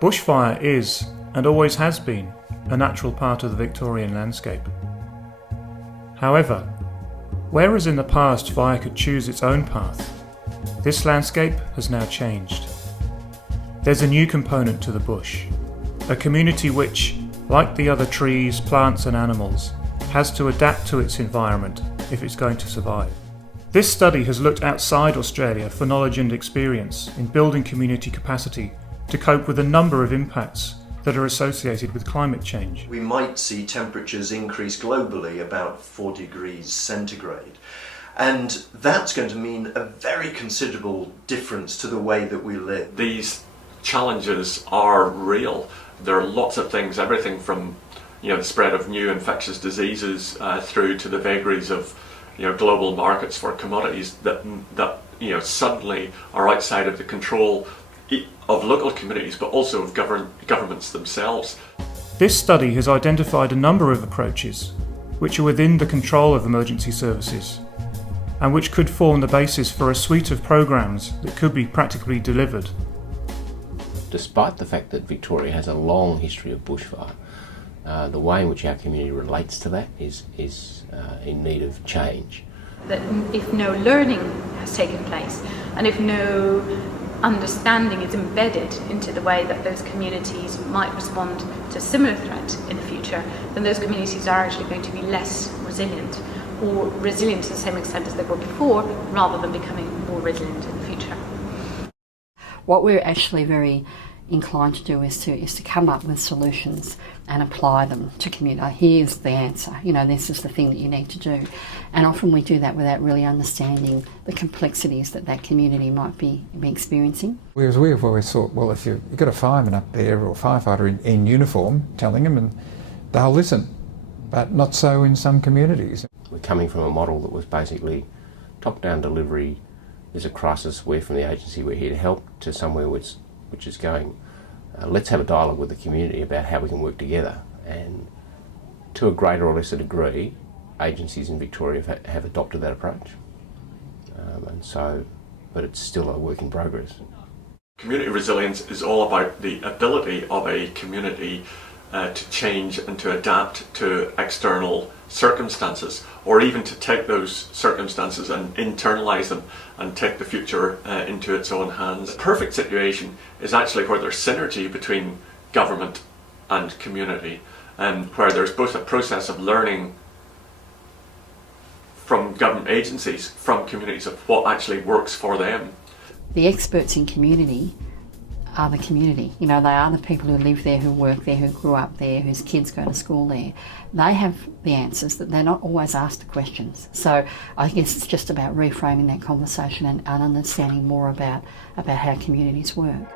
Bushfire is, and always has been, a natural part of the Victorian landscape. However, whereas in the past fire could choose its own path, this landscape has now changed. There's a new component to the bush, a community which, like the other trees, plants and animals, has to adapt to its environment if it's going to survive. This study has looked outside Australia for knowledge and experience in building community capacity to cope with a number of impacts that are associated with climate change. We might see temperatures increase globally about 4 degrees centigrade, and that's going to mean a very considerable difference to the way that we live. These challenges are real. There are lots of things, everything from the spread of new infectious diseases through to the vagaries of global markets for commodities that suddenly are outside of the control of local communities, but also of governments themselves. This study has identified a number of approaches which are within the control of emergency services and which could form the basis for a suite of programs that could be practically delivered. Despite the fact that Victoria has a long history of bushfire, the way in which our community relates to that is in need of change. That if no learning has taken place and if no understanding is embedded into the way that those communities might respond to a similar threat in the future, then those communities are actually going to be less resilient, or resilient to the same extent as they were before, rather than becoming more resilient in the future. What we're actually very inclined to do is to come up with solutions and apply them to community. Here's the answer, this is the thing that you need to do. And often we do that without really understanding the complexities that community might be experiencing. Whereas we've always thought, well, if you've got a fireman up there or a firefighter in uniform telling them, and they'll listen, but not so in some communities. We're coming from a model that was basically top-down delivery. There's a crisis, we're from the agency, we're here to help, to somewhere which is going, let's have a dialogue with the community about how we can work together. And to a greater or lesser degree, agencies in Victoria have adopted that approach. But it's still a work in progress. Community resilience is all about the ability of a community to change and to adapt to external circumstances, or even to take those circumstances and internalise them and take the future into its own hands. The perfect situation is actually where there's synergy between government and community, and where there's both a process of learning from government agencies, from communities, of what actually works for them. The experts in community are the community. They are the people who live there, who work there, who grew up there, whose kids go to school there. They have the answers, that they're not always asked the questions. So I guess it's just about reframing that conversation and understanding more about how communities work.